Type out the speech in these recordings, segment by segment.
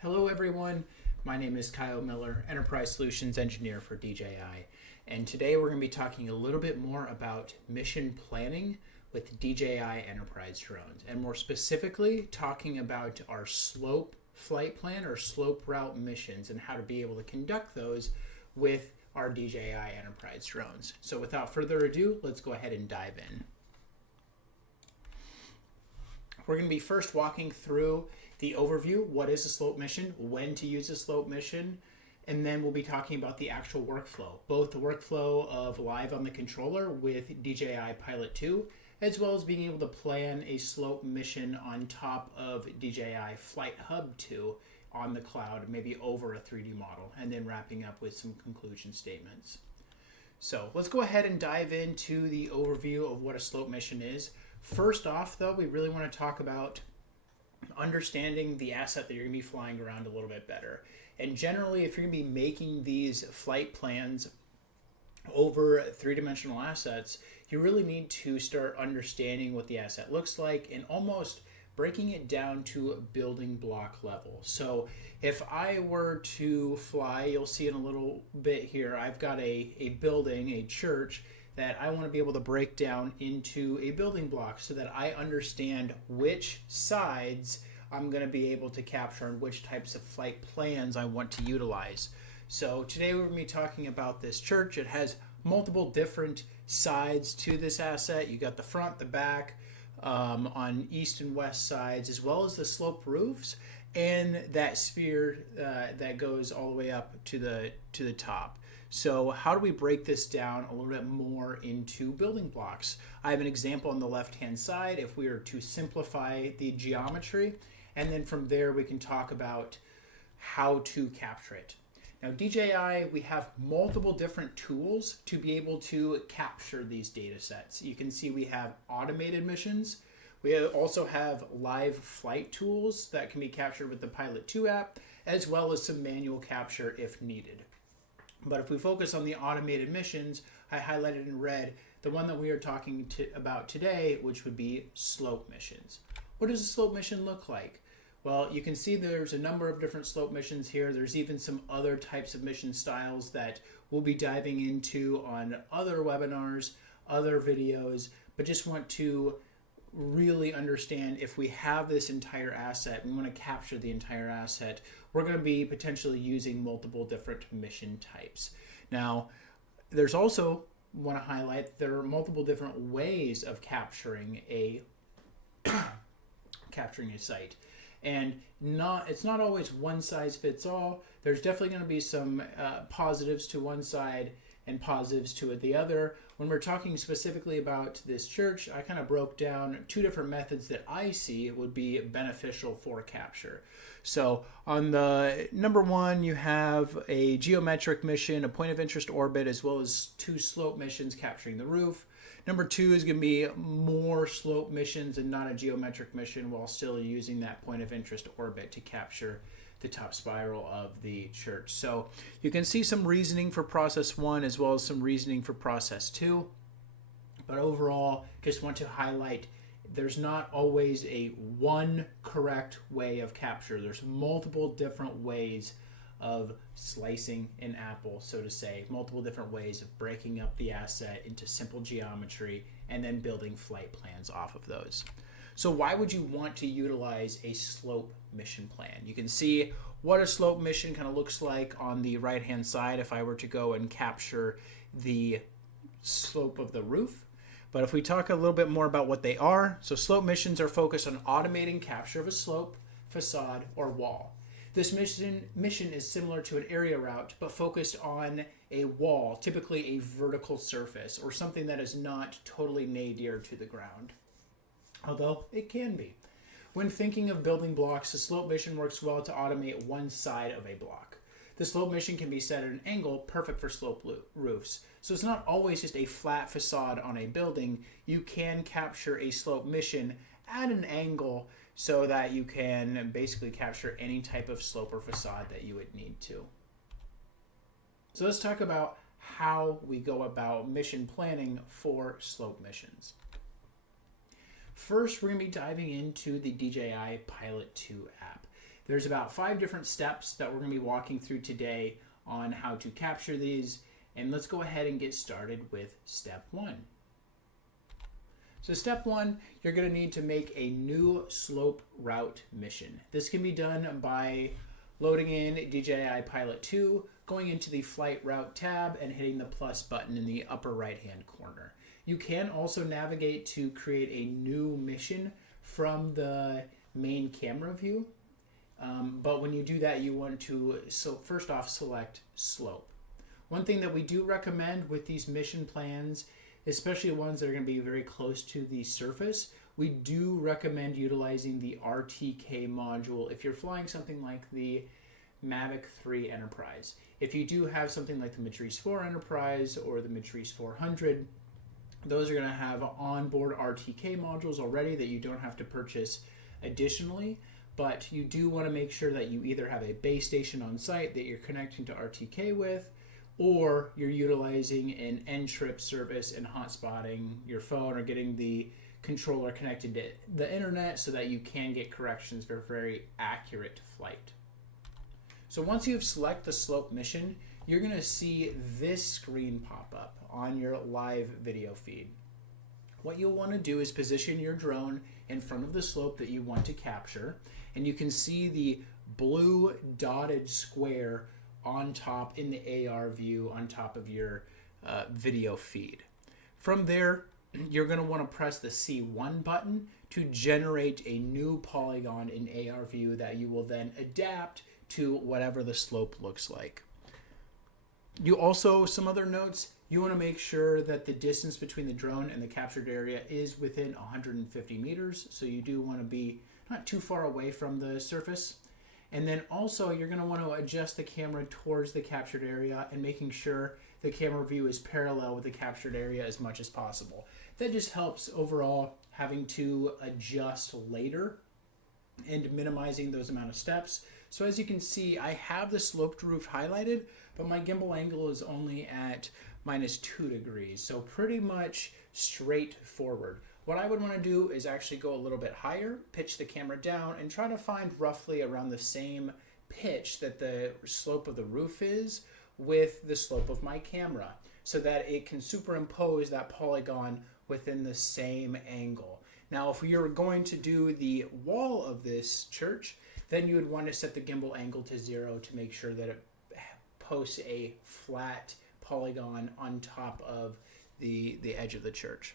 Hello everyone, my name is Kyle Miller, Enterprise Solutions Engineer for DJI, and today we're going to be talking a little bit more about mission planning with DJI Enterprise drones, and more specifically talking about our slope flight plan or slope route missions and how to be able to conduct those with our DJI Enterprise drones. So without further ado, let's go ahead and dive in. We're going to be first walking through the overview, what is a slope mission, when to use a slope mission, and then we'll be talking about the actual workflow, both the workflow of live on the controller with DJI Pilot 2, as well as being able to plan a slope mission on top of DJI FlightHub 2 on the cloud, maybe over a 3D model, and then wrapping up with some conclusion statements. So let's go ahead and dive into the overview of what a slope mission is. First off, though, we really want to talk about understanding the asset that you're going to be flying around a little bit better. And generally, if you're going to be making these flight plans over three-dimensional assets, you really need to start understanding what the asset looks like and almost breaking it down to a building block level. So if I were to fly, you'll see in a little bit here, I've got a building, a church, that I want to be able to break down into a building block so that I understand which sides I'm going to be able to capture and which types of flight plans I want to utilize. So today we're going to be talking about this church. It has multiple different sides to this asset. You got the front, the back, on east and west sides, as well as the slope roofs and that sphere that goes all the way up to the top. So how do we break this down a little bit more into building blocks? I have an example on the left-hand side if we were to simplify the geometry, and then from there we can talk about how to capture it. Now DJI, we have multiple different tools to be able to capture these data sets. You can see we have automated missions. We also have live flight tools that can be captured with the Pilot 2 app, as well as some manual capture if needed. But if we focus on the automated missions, I highlighted in red the one that we are talking about today, which would be slope missions. What does a slope mission look like? Well, you can see there's a number of different slope missions here. There's even some other types of mission styles that we'll be diving into on other webinars, other videos, but just want to really understand if we have this entire asset, we want to capture the entire asset, we're going to be potentially using multiple different mission types. Now, there's also, want to highlight, there are multiple different ways of capturing a site. And it's not always one size fits all. There's definitely going to be some positives to one side and positives to the other. When we're talking specifically about this church, I kind of broke down two different methods that I see would be beneficial for capture. So on the number one, you have a geometric mission, a point of interest orbit, as well as two slope missions capturing the roof. Number two is going to be more slope missions and not a geometric mission, while still using that point of interest orbit to capture the top spiral of the church. So you can see some reasoning for process one as well as some reasoning for process two. But overall, just want to highlight there's not always a one correct way of capture. There's multiple different ways of slicing an apple, so to say, multiple different ways of breaking up the asset into simple geometry and then building flight plans off of those. So why would you want to utilize a slope mission plan? You can see what a slope mission kind of looks like on the right-hand side if I were to go and capture the slope of the roof. But if we talk a little bit more about what they are, so slope missions are focused on automating capture of a slope, facade, or wall. This mission is similar to an area route, but focused on a wall, typically a vertical surface, or something that is not totally nadir to the ground, although it can be. When thinking of building blocks, the slope mission works well to automate one side of a block. The slope mission can be set at an angle perfect for slope roofs. So it's not always just a flat facade on a building. You can capture a slope mission at an angle so that you can basically capture any type of slope or facade that you would need to. So let's talk about how we go about mission planning for slope missions. First, we're going to be diving into the DJI Pilot 2 app. There's about 5 different steps that we're going to be walking through today on how to capture these. And let's go ahead and get started with step 1. So step 1, you're going to need to make a new slope route mission. This can be done by loading in DJI Pilot 2, going into the flight route tab and hitting the plus button in the upper right hand corner. You can also navigate to create a new mission from the main camera view. But when you do that, you want to first off select slope. One thing that we do recommend with these mission plans, especially ones that are going to be very close to the surface, we do recommend utilizing the RTK module if you're flying something like the Mavic 3 Enterprise. If you do have something like the Matrice 4 Enterprise or the Matrice 400, those are going to have onboard RTK modules already that you don't have to purchase additionally. But you do want to make sure that you either have a base station on site that you're connecting to RTK with, or you're utilizing an N-trip service and hotspotting your phone or getting the controller connected to the internet so that you can get corrections for very accurate flight. So once you've selected the slope mission, you're going to see this screen pop up on your live video feed. What you'll want to do is position your drone in front of the slope that you want to capture, and you can see the blue dotted square on top in the AR view on top of your video feed. From there, you're going to want to press the C1 button to generate a new polygon in AR view that you will then adapt to whatever the slope looks like. Some other notes, you want to make sure that the distance between the drone and the captured area is within 150 meters. So you do want to be not too far away from the surface. And then also you're going to want to adjust the camera towards the captured area and making sure the camera view is parallel with the captured area as much as possible. That just helps overall having to adjust later and minimizing those amount of steps. So as you can see, I have the sloped roof highlighted, but my gimbal angle is only at -2 degrees. So pretty much straightforward. What I would want to do is actually go a little bit higher, pitch the camera down, and try to find roughly around the same pitch that the slope of the roof is with the slope of my camera, so that it can superimpose that polygon within the same angle. Now, if you're going to do the wall of this church, then you would want to set the gimbal angle to 0 to make sure that it posts a flat polygon on top of the edge of the church.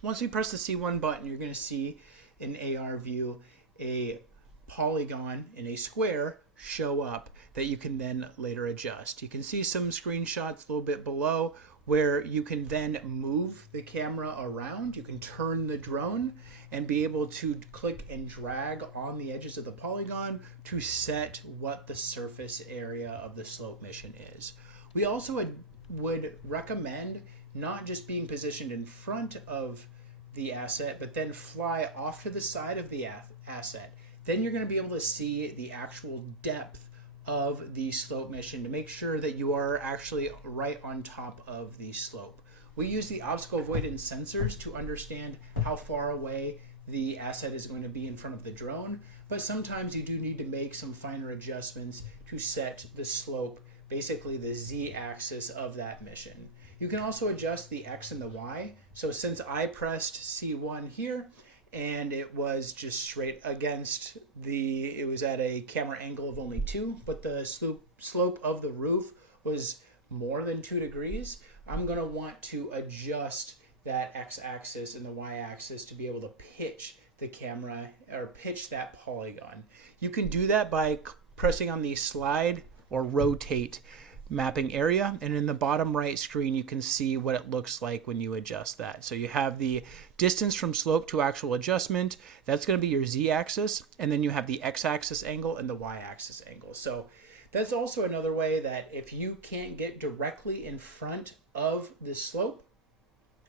Once you press the C1 button, you're going to see in AR view a polygon in a square show up that you can then later adjust. You can see some screenshots a little bit below where you can then move the camera around. You can turn the drone and be able to click and drag on the edges of the polygon to set what the surface area of the slope mission is. We also would recommend not just being positioned in front of the asset, but then fly off to the side of the asset. Then you're going to be able to see the actual depth of the slope mission to make sure that you are actually right on top of the slope. We use the obstacle avoidance sensors to understand how far away the asset is going to be in front of the drone, but sometimes you do need to make some finer adjustments to set the slope, basically the Z-axis of that mission. You can also adjust the X and the Y. So since I pressed C1 here and it was just straight against it was at a camera angle of only 2, but the slope of the roof was more than 2 degrees, I'm going to want to adjust that X-axis and the Y-axis to be able to pitch the camera or pitch that polygon. You can do that by pressing on the slide or rotate mapping area, and in the bottom right screen you can see what it looks like when you adjust that. So you have the distance from slope to actual adjustment, that's going to be your Z-axis, and then you have the X-axis angle and the Y-axis angle. So that's also another way that if you can't get directly in front of the slope,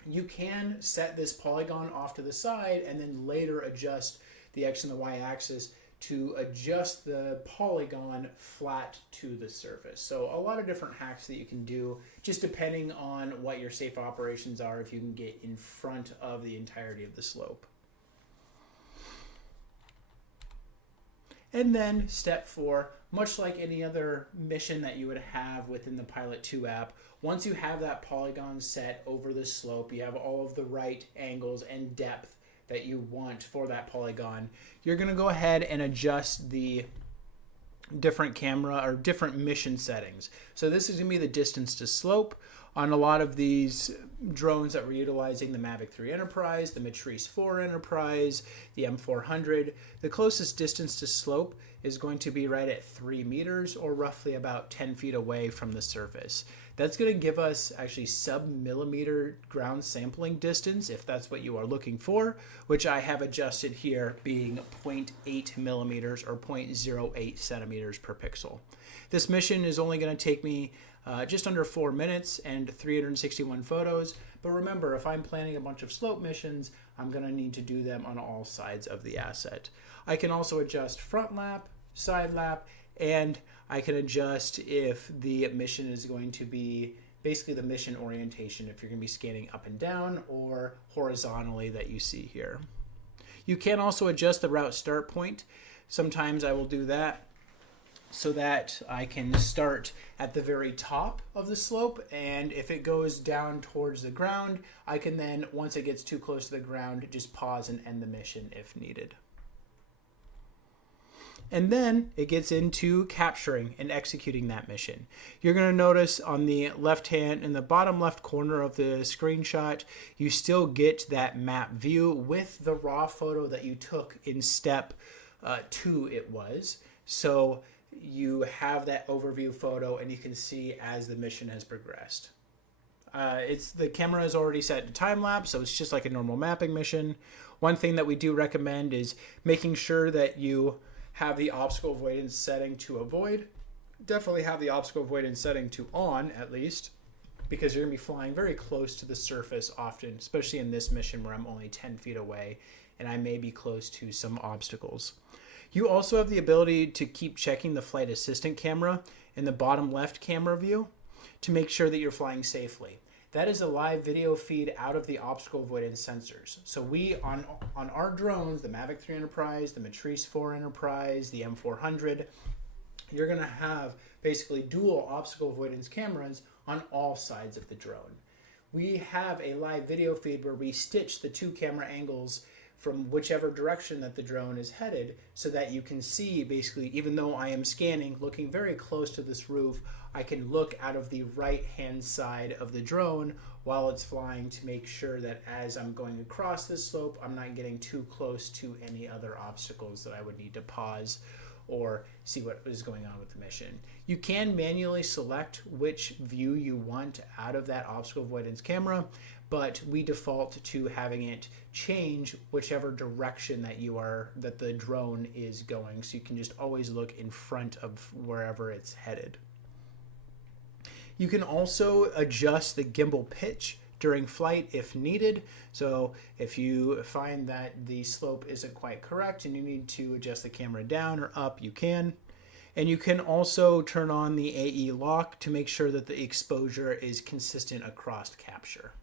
you can set this polygon off to the side and then later adjust the X and the Y axis to adjust the polygon flat to the surface. So a lot of different hacks that you can do just depending on what your safe operations are if you can get in front of the entirety of the slope. And then step 4, much like any other mission that you would have within the Pilot 2 app, once you have that polygon set over the slope, you have all of the right angles and depth that you want for that polygon, you're going to go ahead and adjust the different camera or different mission settings. So this is going to be the distance to slope. On a lot of these drones that we're utilizing, the Mavic 3 Enterprise, the Matrice 4 Enterprise, the M400, the closest distance to slope is going to be right at 3 meters, or roughly about 10 feet away from the surface. That's going to give us actually sub-millimeter ground sampling distance, if that's what you are looking for, which I have adjusted here being 0.8 millimeters or 0.08 centimeters per pixel. This mission is only going to take me just under 4 minutes and 361 photos. But remember, if I'm planning a bunch of slope missions, I'm going to need to do them on all sides of the asset. I can also adjust front lap, side lap, and I can adjust if the mission is going to be basically the mission orientation, if you're going to be scanning up and down or horizontally that you see here. You can also adjust the route start point. Sometimes I will do that so that I can start at the very top of the slope, and if it goes down towards the ground, I can then, once it gets too close to the ground, just pause and end the mission if needed. And then it gets into capturing and executing that mission. You're going to notice on the left hand, in the bottom left corner of the screenshot, you still get that map view with the raw photo that you took in step 2 it was. So you have that overview photo and you can see as the mission has progressed. The camera is already set to time lapse, so it's just like a normal mapping mission. One thing that we do recommend is making sure that you have the obstacle avoidance setting to avoid. Definitely have the obstacle avoidance setting to on, at least, because you're going to be flying very close to the surface often, especially in this mission where I'm only 10 feet away and I may be close to some obstacles. You also have the ability to keep checking the flight assistant camera in the bottom left camera view to make sure that you're flying safely. That is a live video feed out of the obstacle avoidance sensors. So we, on our drones, the Mavic 3 Enterprise, the Matrice 4 Enterprise, the M400, you're going to have basically dual obstacle avoidance cameras on all sides of the drone. We have a live video feed where we stitch the 2 camera angles from whichever direction that the drone is headed, so that you can see basically, even though I am scanning, looking very close to this roof, I can look out of the right hand side of the drone while it's flying to make sure that as I'm going across this slope, I'm not getting too close to any other obstacles that I would need to pause or see what is going on with the mission. You can manually select which view you want out of that obstacle avoidance camera, but we default to having it change whichever direction that the drone is going, so you can just always look in front of wherever it's headed. You can also adjust the gimbal pitch during flight if needed. So if you find that the slope isn't quite correct and you need to adjust the camera down or up, you can. And you can also turn on the AE lock to make sure that the exposure is consistent across capture.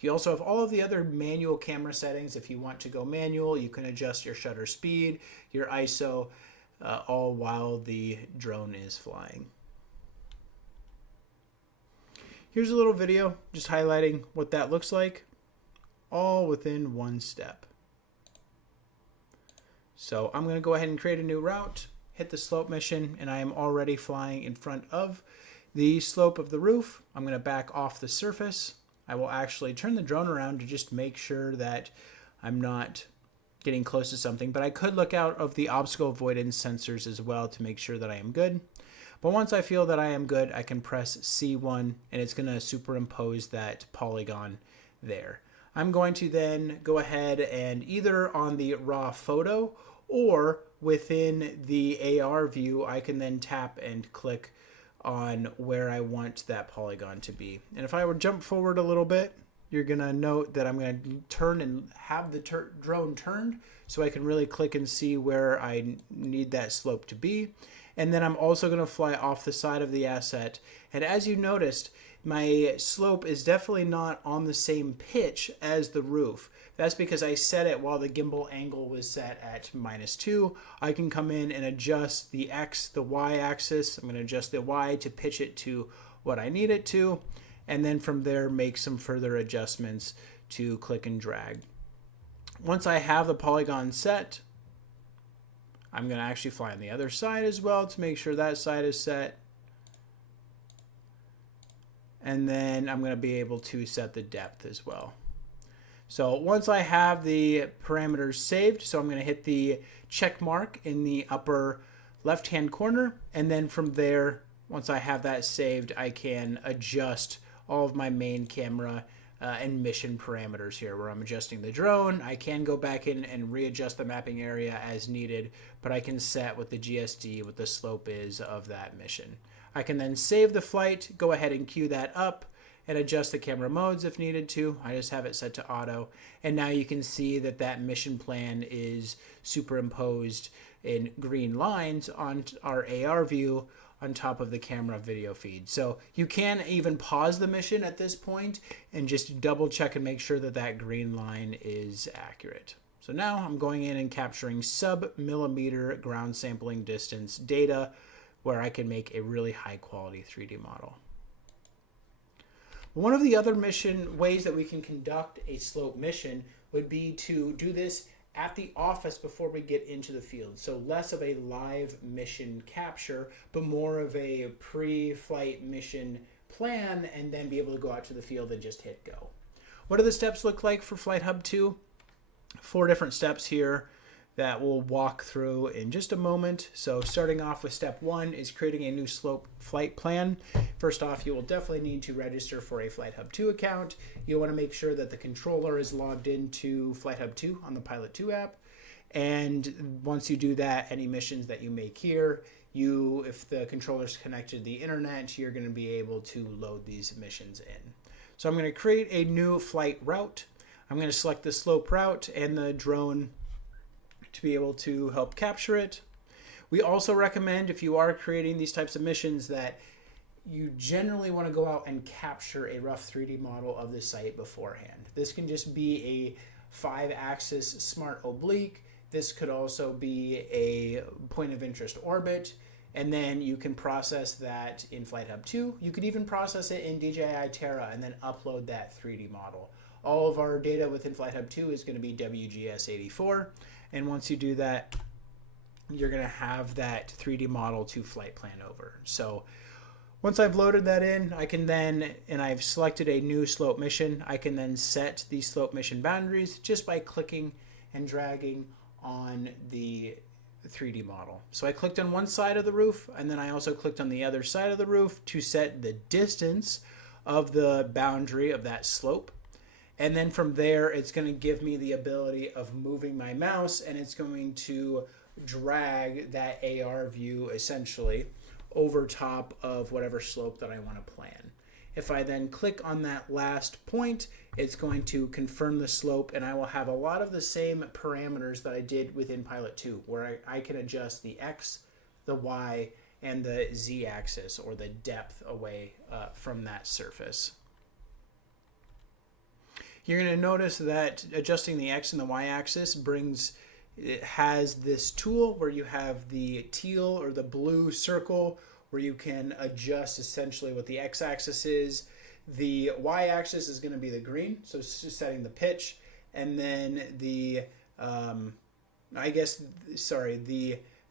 You also have all of the other manual camera settings. If you want to go manual, you can adjust your shutter speed, your ISO, all while the drone is flying. Here's a little video just highlighting what that looks like, all within one step. So I'm going to go ahead and create a new route, hit the slope mission, and I am already flying in front of the slope of the roof. I'm going to back off the surface. I will actually turn the drone around to just make sure that I'm not getting close to something, but I could look out of the obstacle avoidance sensors as well to make sure that I am good. But once I feel that I am good, I can press C1 and it's going to superimpose that polygon there. I'm going to then go ahead and either on the raw photo or within the AR view, I can then tap and click on where I want that polygon to be. And if I were to jump forward a little bit, you're going to note that I'm going to turn and have the drone turned so I can really click and see where I need that slope to be. And then I'm also going to fly off the side of the asset. And as you noticed, my slope is definitely not on the same pitch as the roof. That's because I set it while the gimbal angle was set at -2. I can come in and adjust the X, the Y axis. I'm going to adjust the Y to pitch it to what I need it to. And then from there, make some further adjustments to click and drag. Once I have the polygon set, I'm going to actually fly on the other side as well to make sure that side is set. And then I'm going to be able to set the depth as well. So once I have the parameters saved, so I'm going to hit the check mark in the upper left-hand corner. And then from there, once I have that saved, I can adjust all of my main camera and mission parameters here where I'm adjusting the drone. I can go back in and readjust the mapping area as needed, but I can set what the GSD, what the slope is of that mission. I can then save the flight, go ahead and queue that up, and adjust the camera modes if needed to. I just have it set to auto. And now you can see that that mission plan is superimposed in green lines on our AR view on top of the camera video feed. So you can even pause the mission at this point and just double check and make sure that that green line is accurate. So now I'm going in and capturing sub-millimeter ground sampling distance data where I can make a really high quality 3D model. One of the other mission ways that we can conduct a slope mission would be to do this at the office before we get into the field. So less of a live mission capture, but more of a pre-flight mission plan, and then be able to go out to the field and just hit go. What do the steps look like for FlightHub 2? 4 different steps here that we'll walk through in just a moment. So starting off with step 1 is creating a new slope flight plan. First off, you will definitely need to register for a FlightHub 2 account. You'll want to make sure that the controller is logged into FlightHub 2 on the Pilot 2 app. And once you do that, any missions that you make here, if the controller is connected to the internet, you're going to be able to load these missions in. So I'm going to create a new flight route. I'm going to select the slope route and the drone to be able to help capture it. We also recommend, if you are creating these types of missions, that you generally want to go out and capture a rough 3D model of the site beforehand. This can just be a 5-axis smart oblique. This could also be a point of interest orbit. And then you can process that in FlightHub 2. You could even process it in DJI Terra and then upload that 3D model. All of our data within FlightHub 2 is going to be WGS84. And once you do that, you're going to have that 3D model to flight plan over. So once I've loaded that in, I can then, and I've selected a new slope mission, I can then set the slope mission boundaries just by clicking and dragging on the 3D model. So I clicked on one side of the roof, and then I also clicked on the other side of the roof to set the distance of the boundary of that slope. And then from there, it's going to give me the ability of moving my mouse, and it's going to drag that AR view essentially over top of whatever slope that I want to plan. If I then click on that last point, it's going to confirm the slope, and I will have a lot of the same parameters that I did within Pilot 2, where I can adjust the X, the Y, and the Z axis, or the depth away from that surface. You're going to notice that adjusting the X and the Y axis it has this tool where you have the teal or the blue circle where you can adjust essentially what the X axis is. The Y axis is going to be the green, so it's just setting the pitch. And then the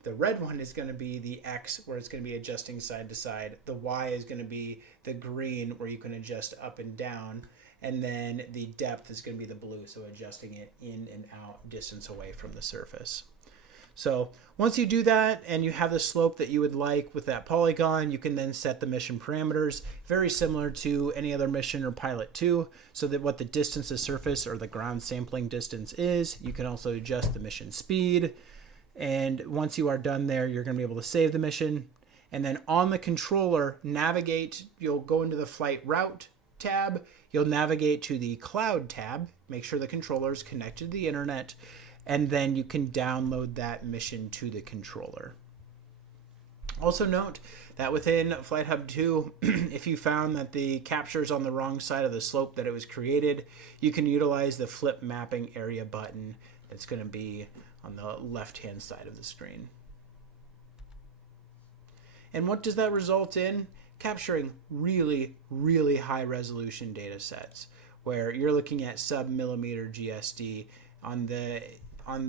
red one is going to be the X, where it's going to be adjusting side to side. The Y is going to be the green, where you can adjust up and down. And then the depth is going to be the blue, so adjusting it in and out, distance away from the surface. So once you do that and you have the slope that you would like with that polygon, you can then set the mission parameters, very similar to any other mission or Pilot 2, so that what the distance to surface or the ground sampling distance is. You can also adjust the mission speed. And once you are done there, you're going to be able to save the mission. And then on the controller, you'll go into the flight route tab. You'll navigate to the cloud tab, make sure the controller is connected to the internet, and then you can download that mission to the controller. Also note that within FlightHub 2, if you found that the capture is on the wrong side of the slope that it was created, you can utilize the flip mapping area button that's going to be on the left-hand side of the screen. And what does that result in? Capturing really, really high resolution data sets where you're looking at sub-millimeter GSD. On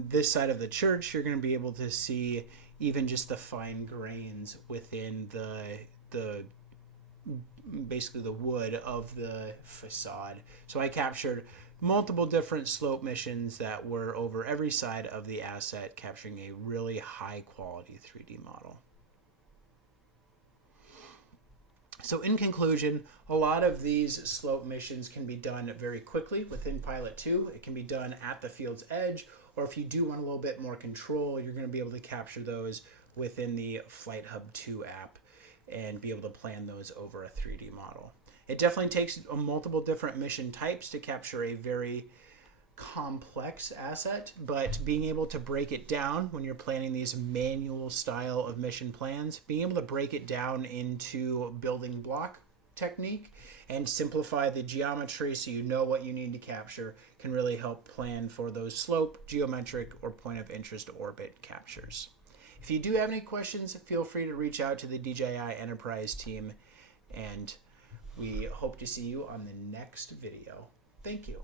this side of the church, you're going to be able to see even just the fine grains within the basically the wood of the facade. So I captured multiple different slope missions that were over every side of the asset, capturing a really high quality 3D model. So in conclusion, a lot of these slope missions can be done very quickly within Pilot 2. It can be done at the field's edge, or if you do want a little bit more control, you're going to be able to capture those within the FlightHub 2 app and be able to plan those over a 3D model. It definitely takes multiple different mission types to capture a very complex asset, but being able to break it down when you're planning these manual style of mission plans, being able to break it down into building block technique and simplify the geometry so you know what you need to capture can really help plan for those slope, geometric, or point of interest orbit captures. If you do have any questions, feel free to reach out to the DJI Enterprise team, and we hope to see you on the next video. Thank you.